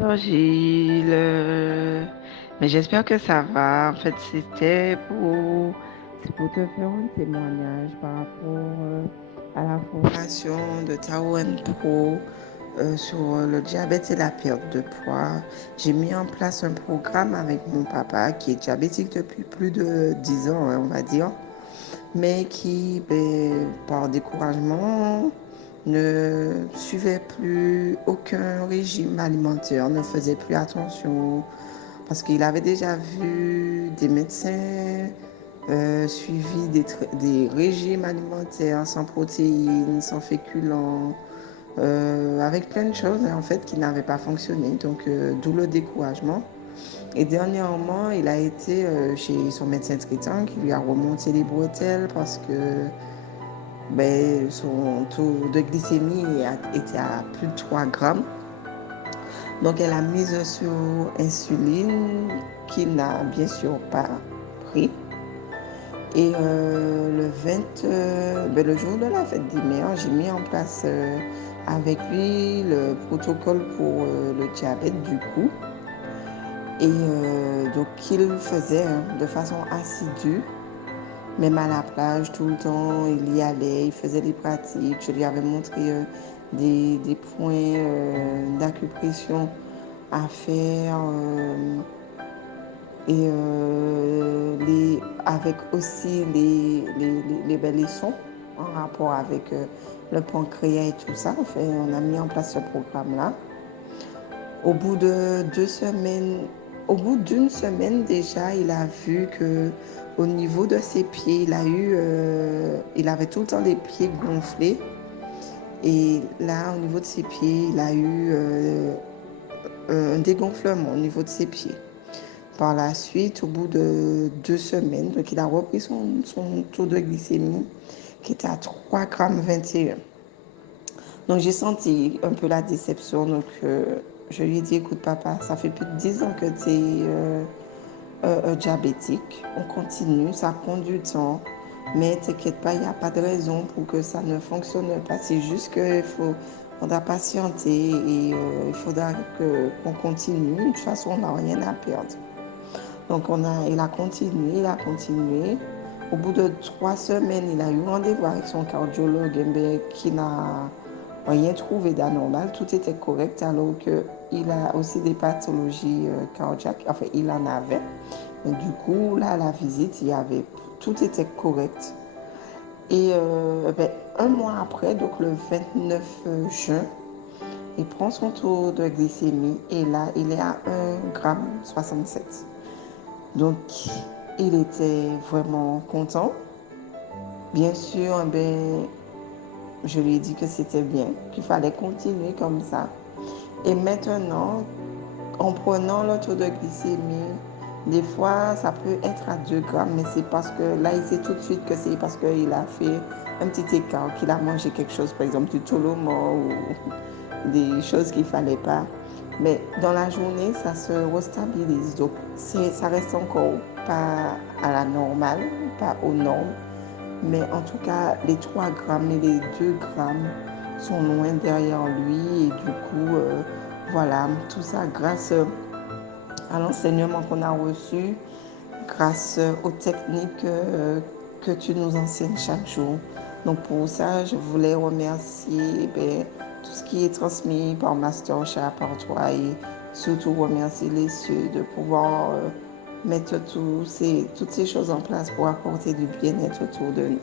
Alors, Gilles, mais j'espère que ça va. En fait, c'est pour te faire un témoignage par rapport à la formation de Taouen Pro sur le diabète et la perte de poids. J'ai mis en place un programme avec mon papa qui est diabétique depuis plus de 10 ans, hein, on va dire, mais qui, par découragement, ne suivait plus aucun régime alimentaire, ne faisait plus attention, parce qu'il avait déjà vu des médecins, suivi des régimes alimentaires sans protéines, sans féculents, avec plein de choses en fait qui n'avaient pas fonctionné. Donc, d'où le découragement. Et dernièrement, il a été chez son médecin traitant qui lui a remonté les bretelles parce que son taux de glycémie était à plus de 3 grammes. Donc, elle a mis sur insuline qu'il n'a bien sûr pas pris. Et le jour de la fête des mères, j'ai mis en place avec lui le protocole pour le diabète du coup. Et donc, qu'il faisait de façon assidue, même à la plage, tout le temps, il y allait, il faisait des pratiques. Je lui avais montré des points d'acupression à faire et avec aussi les leçons en rapport avec le pancréas et tout ça. Enfin, on a mis en place ce programme-là. Au bout de 2 semaines, au bout d'une semaine déjà, il a vu que au niveau de ses pieds, il avait tout le temps les pieds gonflés. Et là, au niveau de ses pieds, il a eu un dégonflement au niveau de ses pieds. Par la suite, au bout de 2 semaines, donc il a repris son taux de glycémie qui était à 3,21 g. Donc j'ai senti un peu la déception. Donc je lui ai dit, écoute papa, ça fait plus de 10 ans que tu es diabétique. On continue, ça prend du temps. Mais t'inquiète pas, il n'y a pas de raison pour que ça ne fonctionne pas. C'est juste qu'il faudra patienter et il faudra qu'on continue. De toute façon, on n'a rien à perdre. Donc il a continué, il a continué. Au bout de 3 semaines, il a eu rendez-vous avec son cardiologue qui n'a rien trouvé d'anormal. Tout était correct alors qu'il a aussi des pathologies cardiaques. Enfin, il en avait. Mais du coup, là, à la visite, tout était correct. Et un mois après, donc le 29 juin, il prend son taux de glycémie et là, il est à 1,67 g. Donc, il était vraiment content. Bien sûr, je lui ai dit que c'était bien, qu'il fallait continuer comme ça. Et maintenant, en prenant le taux de glycémie, des fois, ça peut être à 2 grammes, mais c'est parce que là, il sait tout de suite que c'est parce qu'il a fait un petit écart, qu'il a mangé quelque chose, par exemple du tolomo ou des choses qu'il ne fallait pas. Mais dans la journée, ça se restabilise. Donc, ça reste encore pas à la normale, pas aux normes. Mais en tout cas, les 3 grammes et les 2 grammes sont loin derrière lui. Et du coup, voilà, tout ça grâce à l'enseignement qu'on a reçu, grâce aux techniques que tu nous enseignes chaque jour. Donc pour ça, je voulais remercier tout ce qui est transmis par Master Chat, par toi et surtout remercier les cieux de pouvoir mettre toutes ces choses en place pour apporter du bien-être autour de nous.